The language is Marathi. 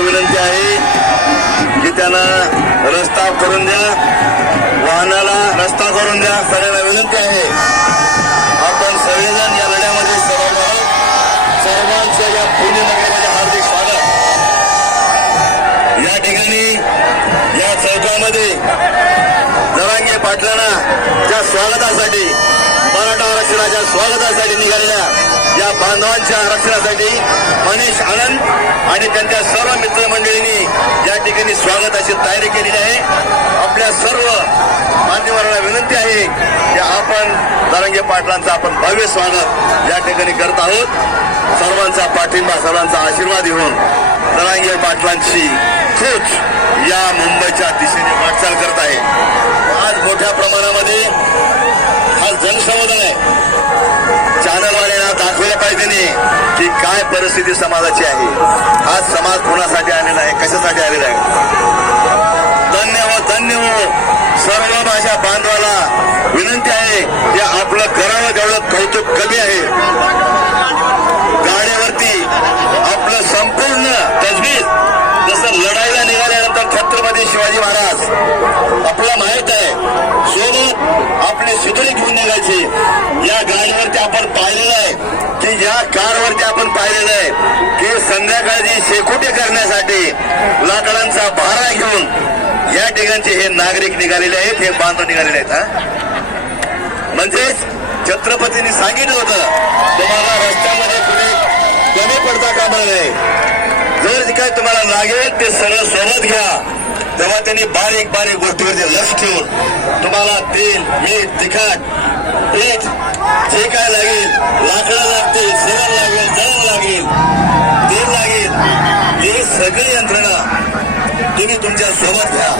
विनंती आहे की त्यांना रस्ता करून द्या, वाहनाला रस्ता करून द्या. सगळ्यांना विनंती आहे. आपण सगळेजण या लढ्यामध्ये सहभागी आहोत. सर्वांचं या पुण्यनगरीमध्ये हार्दिक स्वागत. या ठिकाणी या चौकामध्ये जरांगे पाटलांना त्या स्वागतासाठी, मराठा आरक्षणाच्या स्वागतासाठी निघालेल्या या बांधवांच्या आरक्षणासाठी मनीष आनंद आणि त्यांच्या सर्व मित्रमंडळींनी या ठिकाणी स्वागताची तयारी केलेली आहे. आपल्या सर्व मान्यवरांना विनंती आहे की आपण जरांगे पाटलांचं आपण भव्य स्वागत या ठिकाणी करत आहोत. सर्वांचा पाठिंबा, सर्वांचा आशीर्वाद घेऊन जरांगे पाटलांची खूच या मुंबईच्या दिशेने वाटचाल करत आहे. आज मोठ्या प्रमाणामध्ये हा जनसमुदाय चॅनलवाल्यांना दाखवलं पाहिजे की काय परिस्थिती समाजाची आहे. हा समाज कोणासाठी आलेला आहे, कशासाठी आलेला आहे. धन्य हो सर्व माझ्या बांधवाला विनंती आहे की आपलं करावं तेवढं कौतुक कमी आहे. गाड्यावरती आपलं संपूर्ण तजवीज, जसं लढाईला निघाल्यानंतर छत्रपती शिवाजी महाराज आपल्याला माहित आहे सोबत आपली सुतळी घेऊन निघायची. या गाडीवरती आपण पाहिलेलं आहे की या कारवरती आपण पाहिलेलं आहे की संध्याकाळची शेकोटी करण्यासाठी लाकडांचा भारा घेऊन या ठिकाणचे हे नागरिक निघालेले आहेत, हे बांधव निघालेले आहेत. म्हणजेच छत्रपतींनी सांगितलं होतं तुम्हाला रस्त्यामध्ये कुठे कमी पडता कामा नये. जर काय तुम्हाला लागेल ते सरळ सोबत घ्या. तेव्हा त्यांनी बारीक बारीक गोष्टीवरती लक्ष ठेवून तुम्हाला तेल, मीठ, तिखट, पीठ जे काय लागेल, लाकडं लागतील, सिरण लागेल, जळण लागेल, तेल लागेल, ही सगळी यंत्रणा तुम्ही तुमच्या सोबत घ्या.